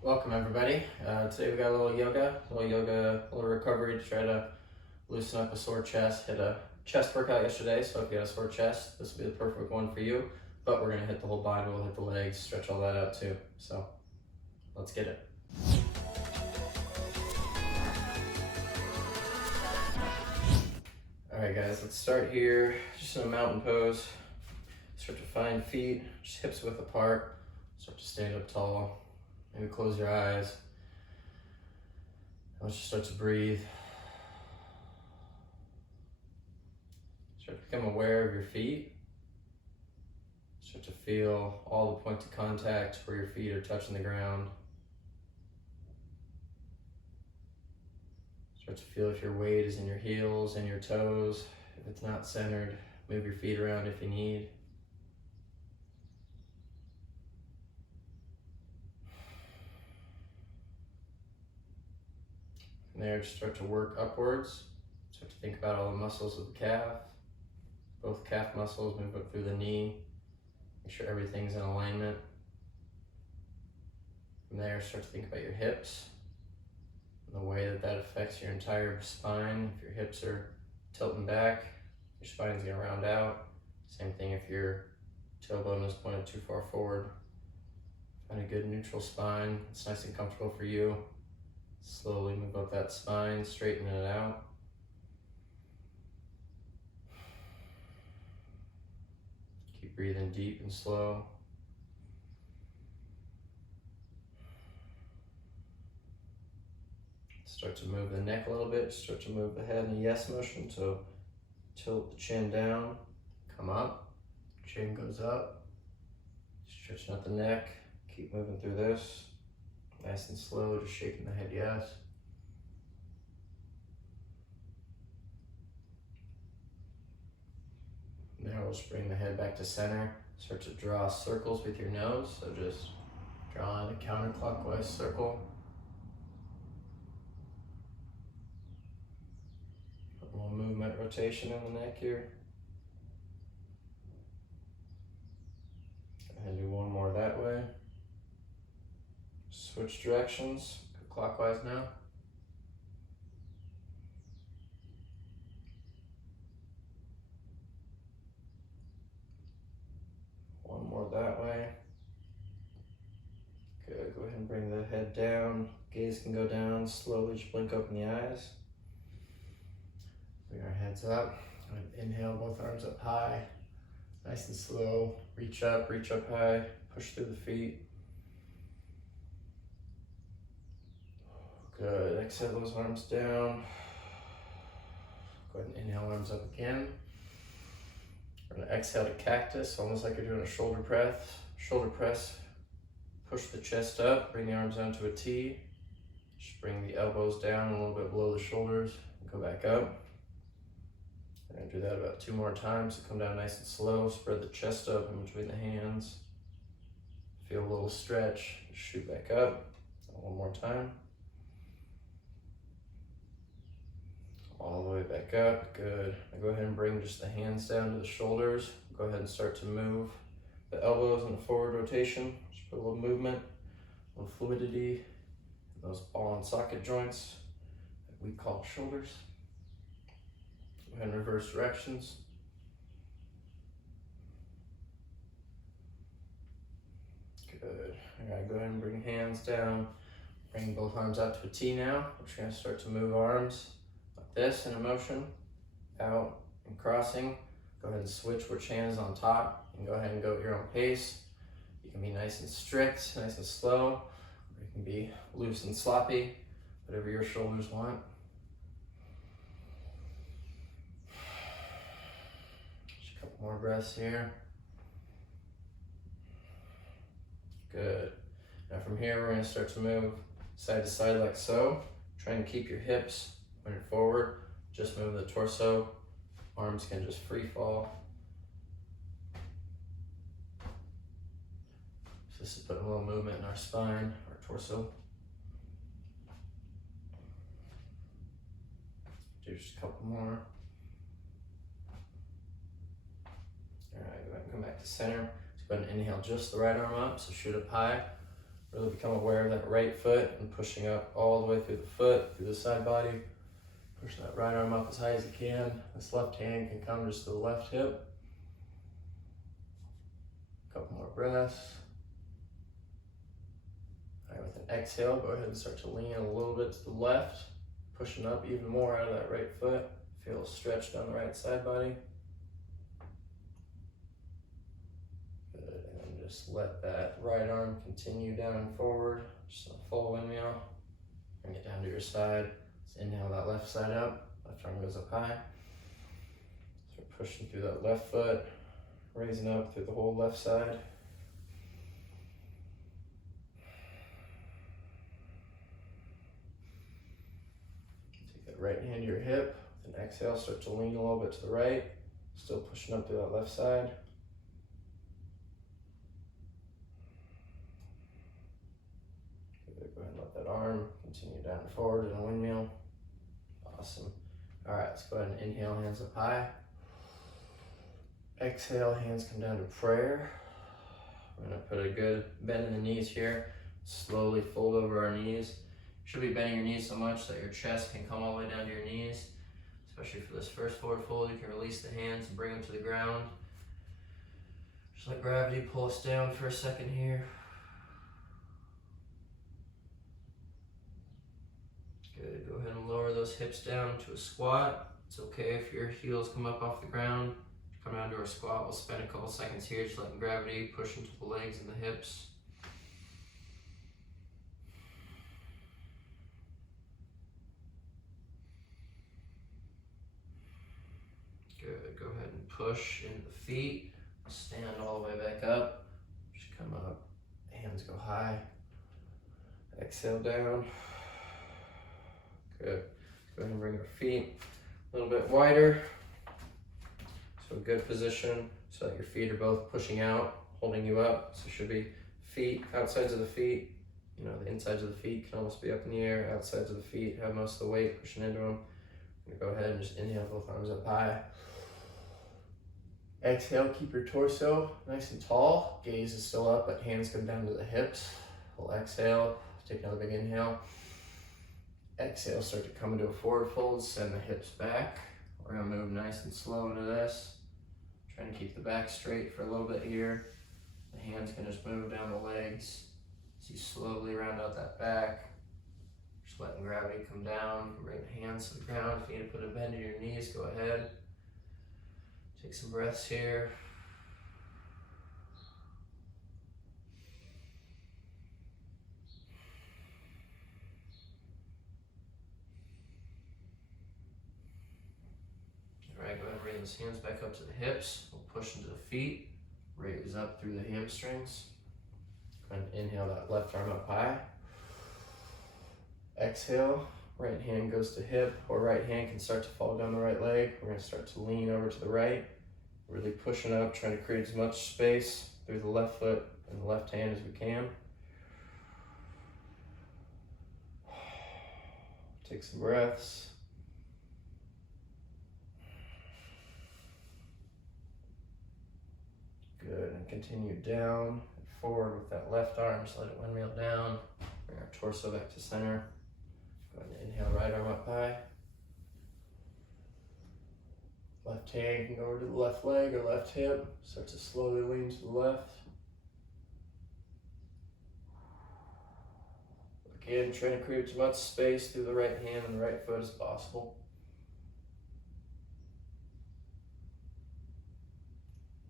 Welcome everybody. Today we got a little yoga, a little recovery to try to loosen up a sore chest. Hit a chest workout yesterday, so if you got a sore chest, this will be the perfect one for you. But we're gonna hit the whole body, we'll hit the legs, stretch all that out too. So let's get it. All right guys, let's start here. Just in a mountain pose. Start to find feet, just hips width apart. Start to stand up tall. Maybe close your eyes. Let's just start to breathe. Start to become aware of your feet. Start to feel all the points of contact where your feet are touching the ground. Start to feel if your weight is in your heels and your toes. If it's not centered, move your feet around if you need. From there, just start to work upwards. Start to think about all the muscles of the calf. Both calf muscles move up through the knee. Make sure everything's in alignment. From there, start to think about your hips and the way that that affects your entire spine. If your hips are tilting back, your spine's gonna round out. Same thing if your tailbone is pointed too far forward. Find a good neutral spine. It's nice and comfortable for you. Slowly move up that spine, straighten it out. Keep breathing deep and slow. Start to move the neck a little bit, start to move the head in a yes motion, so tilt the chin down, come up, chin goes up, stretching out the neck, keep moving through this, nice and slow, just shaking the head yes. Now we'll just bring the head back to center, start to draw circles with your nose, so just drawing a counterclockwise circle. A little movement, rotation in the neck here. And do one more that way. Switch directions, go clockwise now. One more that way. Good, go ahead and bring the head down. Gaze can go down, slowly just blink open the eyes. Bring our heads up. Inhale, both arms up high. Nice and slow. Reach up high. Push through the feet. Good, exhale those arms down. Go ahead and inhale, arms up again. We're gonna exhale to cactus, almost like you're doing a shoulder press. Shoulder press, push the chest up, bring the arms down to a T. Just bring the elbows down a little bit below the shoulders, and go back up. We're gonna do that about 2 more times. So come down nice and slow, spread the chest up in between the hands. Feel a little stretch, shoot back up. One more time. All the way back up, good. Now go ahead and bring just the hands down to the shoulders. Go ahead and start to move the elbows in a forward rotation. Just put a little movement, a little fluidity in those ball and socket joints that we call shoulders. Go ahead and reverse directions. Good. All right, go ahead and bring hands down. Bring both arms out to a T now. We're just gonna start to move arms like this in a motion, out and crossing. Go ahead and switch which hand is on top and go ahead and go at your own pace. You can be nice and strict, nice and slow, or you can be loose and sloppy, whatever your shoulders want. Just a couple more breaths here. Good. Now from here, we're gonna start to move side to side like so. Try and keep your hips pointed forward. Just move the torso. Arms can just free fall. So this is putting a little movement in our spine, our torso. Do just a couple more. All right, go ahead and come back to center. So go ahead and inhale just the right arm up, so shoot up high. Really become aware of that right foot and pushing up all the way through the foot, through the side body. Push that right arm up as high as you can. This left hand can come just to the left hip. Couple more breaths. All right, with an exhale, go ahead and start to lean a little bit to the left, pushing up even more out of that right foot. Feel a stretch down the right side body. Good, and then just let that right arm continue down and forward, just a full windmill. Bring it down to your side. Let's inhale that left side up, left arm goes up high. Start pushing through that left foot, raising up through the whole left side. Take that right hand to your hip. With an exhale, start to lean a little bit to the right. Still pushing up through that left side. Good. Go ahead and let that arm continue down and forward in a windmill. Awesome. All right, let's go ahead and inhale, hands up high. Exhale, hands come down to prayer. We're gonna put a good bend in the knees here. Slowly fold over our knees. You should be bending your knees so much that your chest can come all the way down to your knees. Especially for this first forward fold, you can release the hands and bring them to the ground. Just let gravity pull us down for a second here. Good, go ahead and lower those hips down to a squat. It's okay if your heels come up off the ground. Come down to our squat. We'll spend a couple seconds here just letting gravity push into the legs and the hips. Good, go ahead and push into the feet. Stand all the way back up. Just come up, hands go high. Exhale down. Good. Go ahead and bring our feet a little bit wider. So a good position so that your feet are both pushing out, holding you up. So it should be feet, outsides of the feet. You know, the insides of the feet can almost be up in the air. Outsides of the feet have most of the weight pushing into them. I'm gonna go ahead and just inhale, both arms up high. Exhale, keep your torso nice and tall. Gaze is still up, but hands come down to the hips. We'll exhale, take another big inhale. Exhale, start to come into a forward fold, send the hips back. We're gonna move nice and slow into this. Trying to keep the back straight for a little bit here. The hands can just move down the legs as you slowly round out that back. Just letting gravity come down. You can bring the hands to the ground. If you need to put a bend in your knees, go ahead. Take some breaths here. All right, go ahead and bring those hands back up to the hips. We'll push into the feet. Raise up through the hamstrings. Go ahead and inhale that left arm up high. Exhale, right hand goes to hip, or right hand can start to fall down the right leg. We're gonna start to lean over to the right. Really pushing up, trying to create as much space through the left foot and the left hand as we can. Take some breaths. Good, and continue down and forward with that left arm. Just let it windmill down. Bring our torso back to center. Go ahead and inhale, right arm up high. Left hand can go over to the left leg or left hip. Start to slowly lean to the left. Again, trying to create as much space through the right hand and the right foot as possible.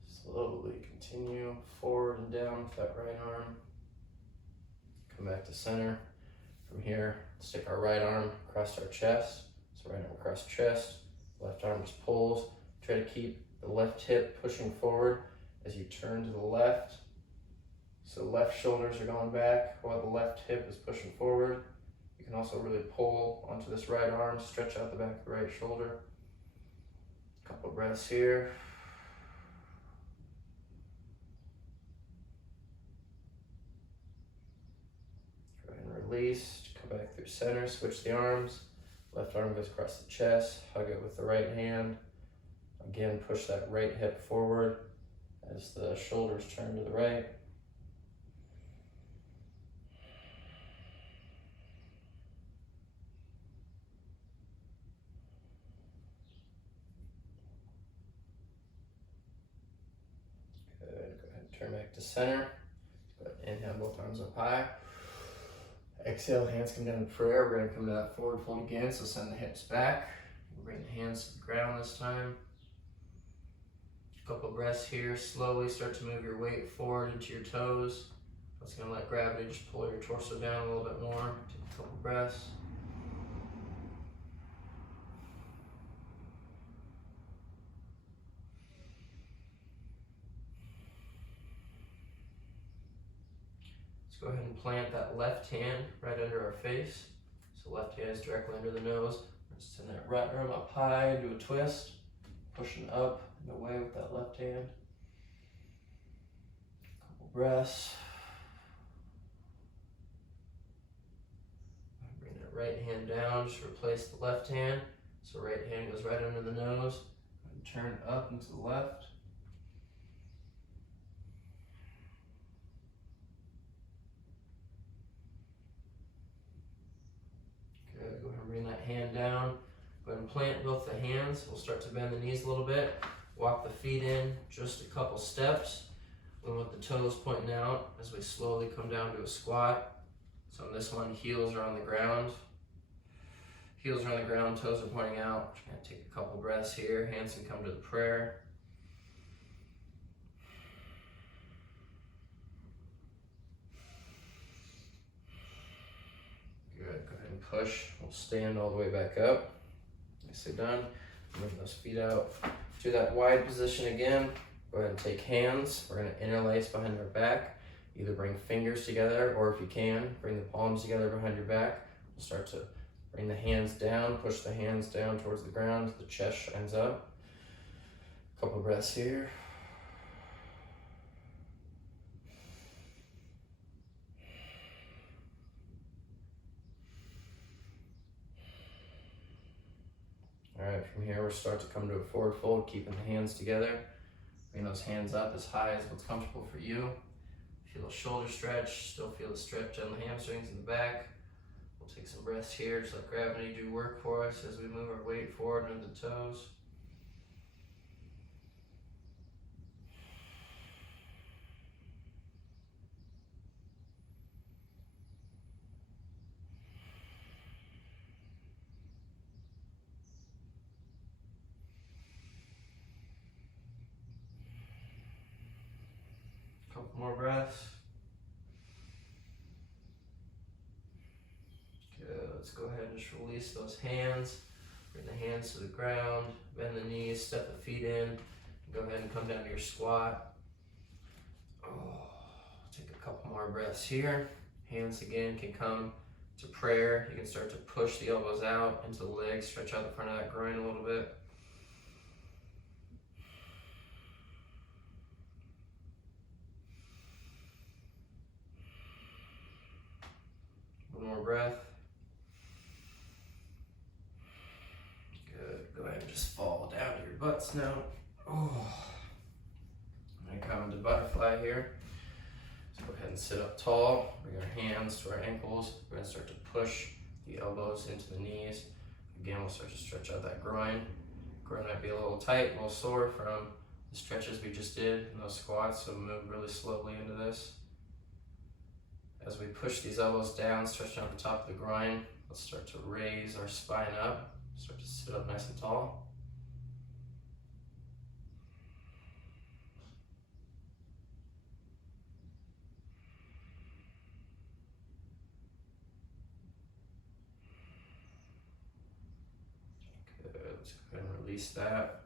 Slowly continue forward and down with that right arm. Come back to center. From here, stick our right arm across our chest. So right arm across chest. Left arm just pulls. Try to keep the left hip pushing forward as you turn to the left. So left shoulders are going back while the left hip is pushing forward. You can also really pull onto this right arm, stretch out the back of the right shoulder. Couple breaths here. Go ahead and release. Come back through center, switch the arms. Left arm goes across the chest, hug it with the right hand. Again, push that right hip forward as the shoulders turn to the right. back to center. But inhale, both arms up high. Exhale, hands come down to prayer. We're gonna come to that forward fold again, so send the hips back. Bring the hands to the ground this time. A couple breaths here. Slowly start to move your weight forward into your toes. That's gonna let gravity just pull your torso down a little bit more. Take a couple breaths. Go ahead and plant that left hand right under our face. So left hand is directly under the nose. Just send that right arm up high, do a twist. Pushing up and away with that left hand. Couple breaths. Bring that right hand down, just replace the left hand. So right hand goes right under the nose. And turn up and to the left. Good, go ahead and bring that hand down. Go ahead and plant both the hands. We'll start to bend the knees a little bit. Walk the feet in just a couple steps. And with the toes pointing out as we slowly come down to a squat. So on this one, heels are on the ground. Heels are on the ground, toes are pointing out. Just gonna take a couple breaths here. Hands can come to the prayer. Good, go ahead and push. We'll stand all the way back up. Nicely done. Move those feet out. Do that wide position again. Go ahead and take hands. We're gonna interlace behind our back. Either bring fingers together, or if you can, bring the palms together behind your back. We'll start to bring the hands down, push the hands down towards the ground, the chest shines up. Couple breaths here. All right, from here we'll start to come to a forward fold, keeping the hands together. Bring those hands up as high as what's comfortable for you. Feel a shoulder stretch, still feel the stretch on the hamstrings in the back. We'll take some breaths here, just let gravity do work for us as we move our weight forward into the toes. Couple more breaths. Good, let's go ahead and just release those hands. Bring the hands to the ground, bend the knees, step the feet in. Go ahead and come down to your squat. Take a couple more breaths here. Hands again can come to prayer. You can start to push the elbows out into the legs, stretch out the front of that groin a little bit. One more breath. Good. Go ahead and just fall down to your butts now. And come into butterfly here. So go ahead and sit up tall. Bring our hands to our ankles. We're going to start to push the elbows into the knees. Again, we'll start to stretch out that groin. Groin might be a little tight, a little sore from the stretches we just did in those squats, so move really slowly into this. As we push these elbows down, stretching out the top of the groin, let's start to raise our spine up. Start to sit up nice and tall. Good, let's go ahead and release that.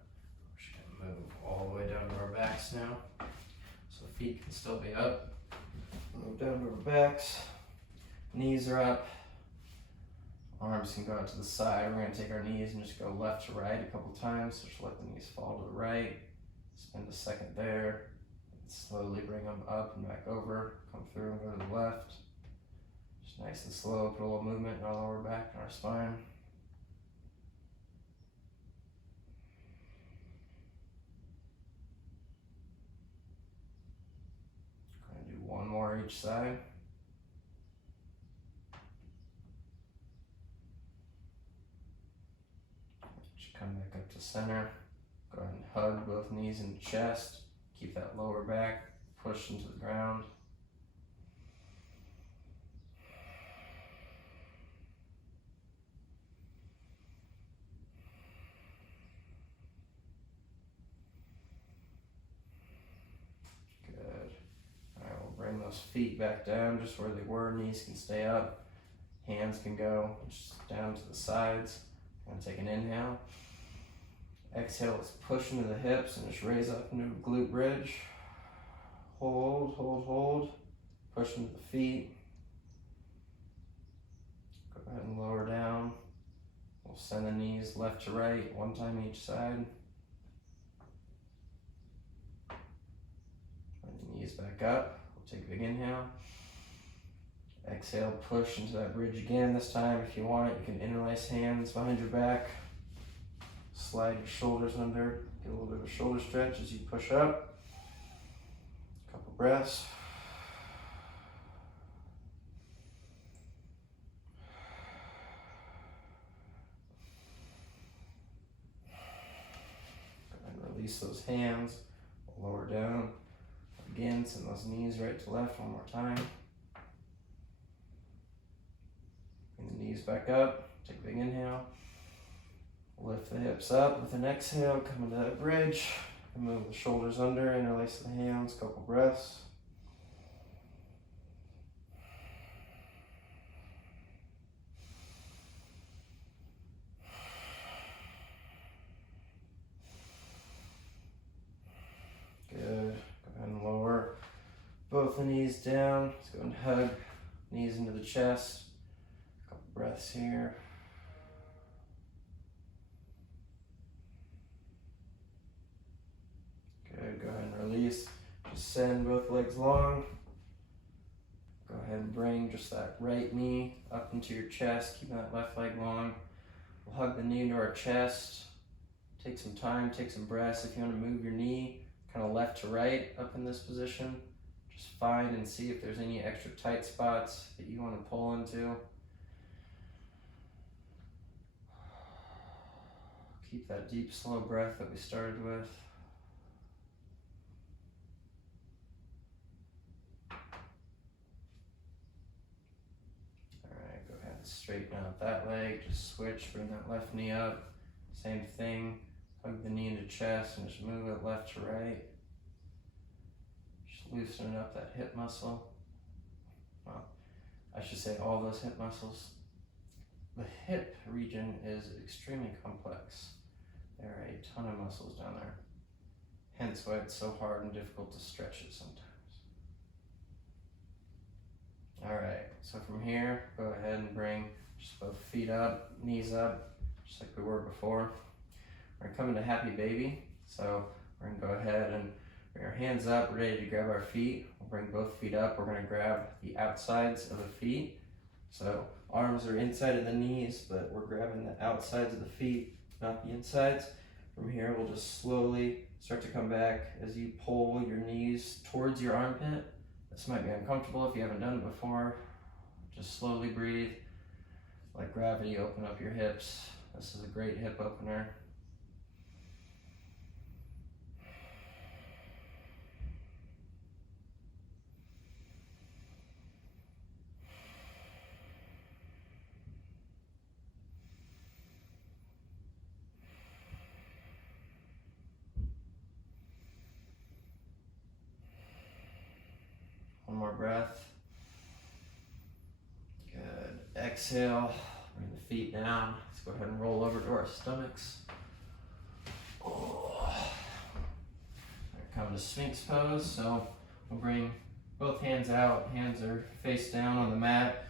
We're just gonna move all the way down to our backs now. So feet can still be up. Move down to our backs. Knees are up. Arms can go out to the side. We're going to take our knees and just go left to right a couple times. So just let the knees fall to the right. Spend a second there. And slowly bring them up and back over. Come through and go to the left. Just nice and slow. Put a little movement in our lower back and our spine. Going to do one more each side. Come back up to center. Go ahead and hug both knees in the chest. Keep that lower back push into the ground. Good. All right, we'll bring those feet back down just where they were. Knees can stay up. Hands can go just down to the sides. I'm gonna take an inhale. Exhale, let's push into the hips and just raise up into a glute bridge. Hold, hold, hold. Push into the feet. Go ahead and lower down. We'll send the knees left to right, one time each side. Bring the knees back up. We'll take a big inhale. Exhale, push into that bridge again. This time, if you want, you can interlace hands behind your back. Slide your shoulders under. Get a little bit of a shoulder stretch as you push up. A couple breaths. Go ahead and release those hands. Lower down. Again, send those knees right to left one more time. Bring the knees back up. Take a big inhale. Lift the hips up with an exhale. Come into that bridge. And move the shoulders under. Interlace the hands. Couple breaths. Good. Go ahead and lower both the knees down. Let's go and hug knees into the chest. Couple breaths here. Good. Go ahead and release. Just send both legs long. Go ahead and bring just that right knee up into your chest, keeping that left leg long. We'll hug the knee into our chest. Take some time, take some breaths. If you want to move your knee kind of left to right up in this position, just find and see if there's any extra tight spots that you want to pull into. Keep that deep, slow breath that we started with. Alright, go ahead and straighten out that leg. Just switch, bring that left knee up. Same thing. Hug the knee into chest and just move it left to right. Just loosening up that hip muscle. Well, I should say all those hip muscles. The hip region is extremely complex. There are a ton of muscles down there. Hence why it's so hard and difficult to stretch it sometimes. Alright, so from here, go ahead and bring just both feet up, knees up, just like we were before. We're gonna come into happy baby. So we're gonna go ahead and bring our hands up, we're ready to grab our feet. We'll bring both feet up. We're gonna grab the outsides of the feet. So arms are inside of the knees, but we're grabbing the outsides of the feet, not the insides. From here, we'll just slowly start to come back as you pull your knees towards your armpit. This might be uncomfortable if you haven't done it before. Just slowly breathe. Let gravity open up your hips. This is a great hip opener. One more breath. Good. Exhale. Bring the feet down. Let's go ahead and roll over to our stomachs. Oh. Come to Sphinx pose. So we'll bring both hands out. Hands are face down on the mat.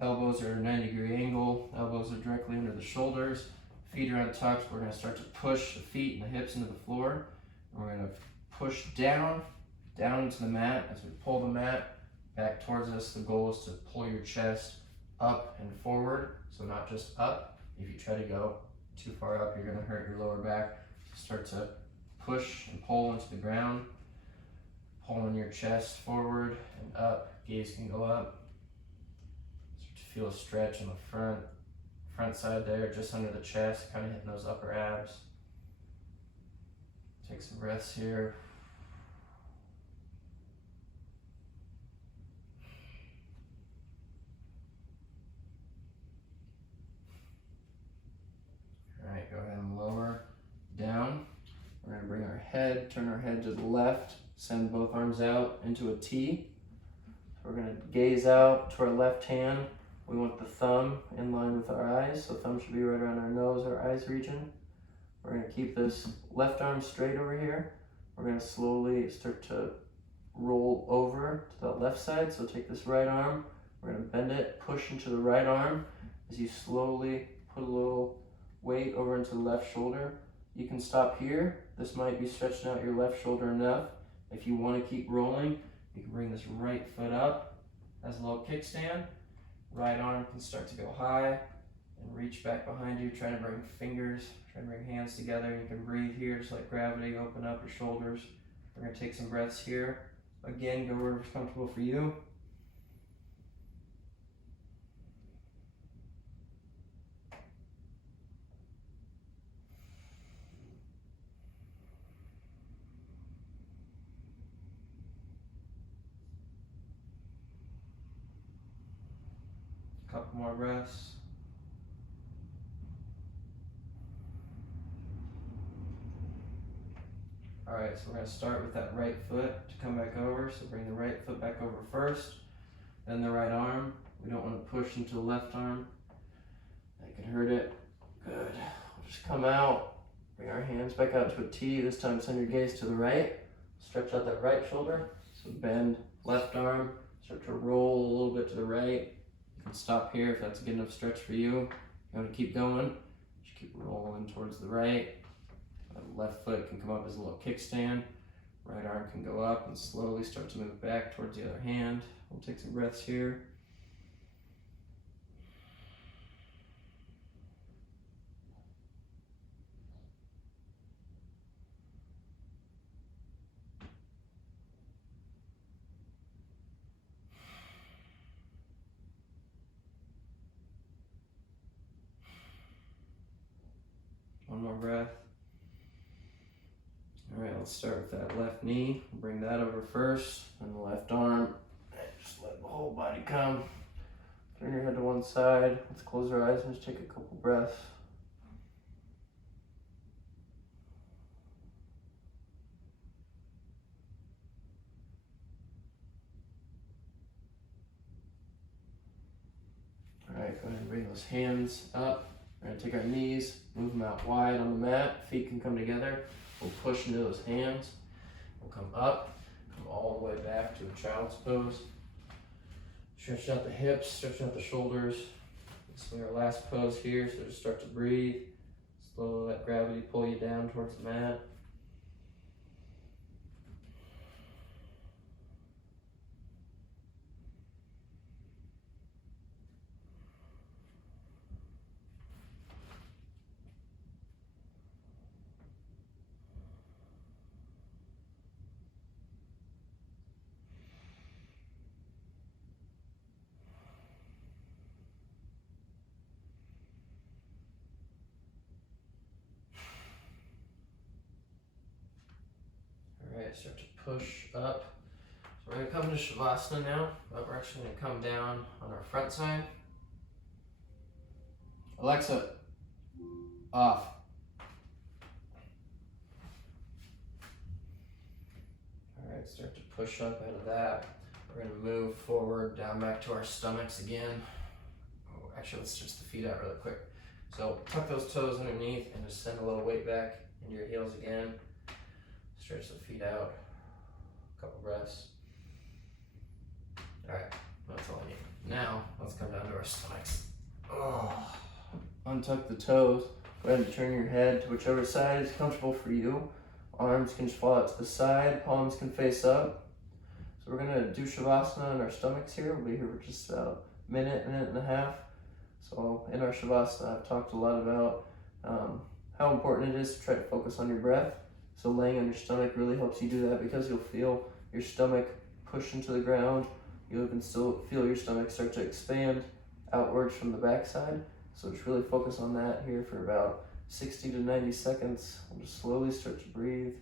Elbows are at a 90-degree angle. Elbows are directly under the shoulders. Feet are untucked. We're going to start to push the feet and the hips into the floor. And we're going to push down into the mat. As we pull the mat back towards us, the goal is to pull your chest up and forward. So not just up. If you try to go too far up, you're going to hurt your lower back. So start to push and pull into the ground. Pulling your chest forward and up. Gaze can go up. Start to feel a stretch in the front side there, just under the chest, kind of hitting those upper abs. Take some breaths here. head, turn our head to the left, send both arms out into a T. So we're gonna gaze out to our left hand. We want the thumb in line with our eyes, so thumb should be right around our nose or eyes region. We're gonna keep this left arm straight over here. We're gonna slowly start to roll over to the left side. So take this right arm, we're gonna bend it, push into the right arm as you slowly put a little weight over into the left shoulder. You can stop here. This might be stretching out your left shoulder enough. If you want to keep rolling, you can bring this right foot up as a little kickstand. Right arm can start to go high and reach back behind you. Try to bring fingers, try to bring hands together. You can breathe here, just like gravity, open up your shoulders. We're gonna take some breaths here. Again, go wherever's comfortable for you. Couple more breaths. All right, so we're gonna start with that right foot to come back over. So bring the right foot back over first, then the right arm. We don't want to push into the left arm. That could hurt it. Good. We'll just come out, bring our hands back out to a T. This time send your gaze to the right. Stretch out that right shoulder. So bend left arm, start to roll a little bit to the right. You can stop here if that's a good enough stretch for you. You want to keep going, just keep rolling towards the right. Left foot can come up as a little kickstand. Right arm can go up and slowly start to move back towards the other hand. We'll take some breaths here. One more breath. All right, let's start with that left knee. Bring that over first, and the left arm. And just let the whole body come. Turn your head to one side. Let's close our eyes and just take a couple breaths. All right, go ahead and bring those hands up. We're gonna take our knees, move them out wide on the mat. Feet can come together. We'll push into those hands. We'll come up, come all the way back to a child's pose. Stretch out the hips, stretch out the shoulders. This will be our last pose here, so just start to breathe. Slowly let gravity pull you down towards the mat. Alright, start to push up. So we're going to come to Shavasana now, but we're actually going to come down on our front side. Alexa, off. Alright, start to push up out of that. We're going to move forward, down back to our stomachs again. Oh, actually, let's stretch the feet out really quick. So tuck those toes underneath and just send a little weight back into your heels again. Stretch the feet out. A couple breaths. Alright, that's all I need. Now, let's come down to our stomachs. Oh. Untuck the toes. Go ahead and turn your head to whichever side is comfortable for you. Arms can just fall out to the side, palms can face up. So we're gonna do Shavasana on our stomachs here. We'll be here for just about a minute and a half. So in our Shavasana, I've talked a lot about how important it is to try to focus on your breath. So laying on your stomach really helps you do that because you'll feel your stomach push into the ground. You'll even still feel your stomach start to expand outwards from the backside. So just really focus on that here for about 60 to 90 seconds. We'll just slowly start to breathe.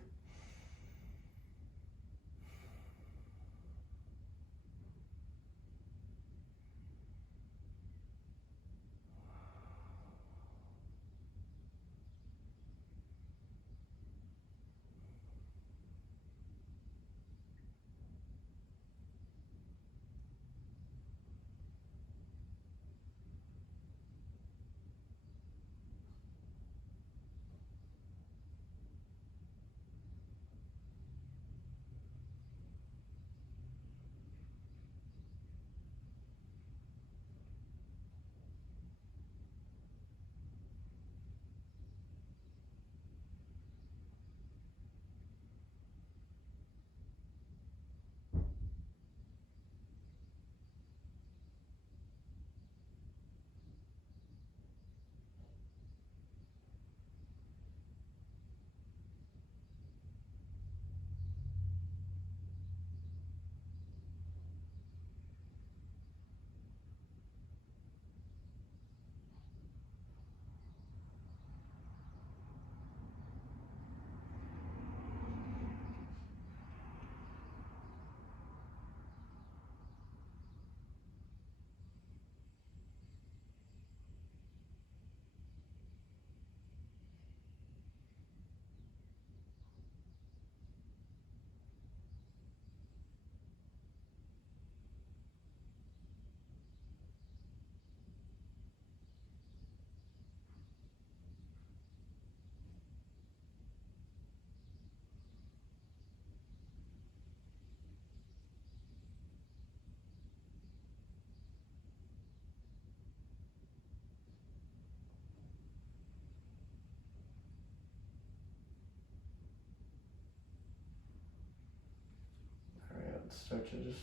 Start to just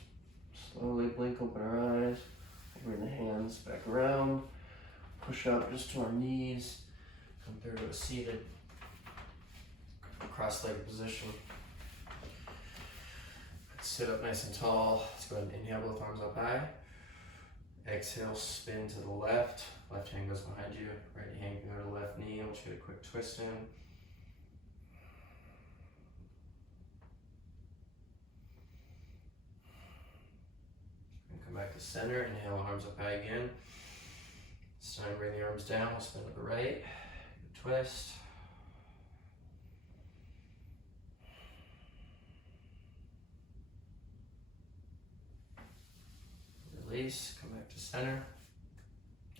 slowly blink open our eyes. Bring the hands back around. Push up just to our knees. Come through to a seated cross-legged position. Sit up nice and tall. Let's go ahead and inhale, both arms up high. Exhale, spin to the left. Left hand goes behind you. Right hand can go to the left knee. I want you to quick twist in. And come back to center. Inhale, arms up high again. This time bring the arms down. We'll spin to the right. Twist. Release, come back to center,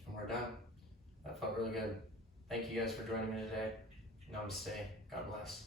and we're done. That felt really good. Thank you guys for joining me today. Namaste. God bless.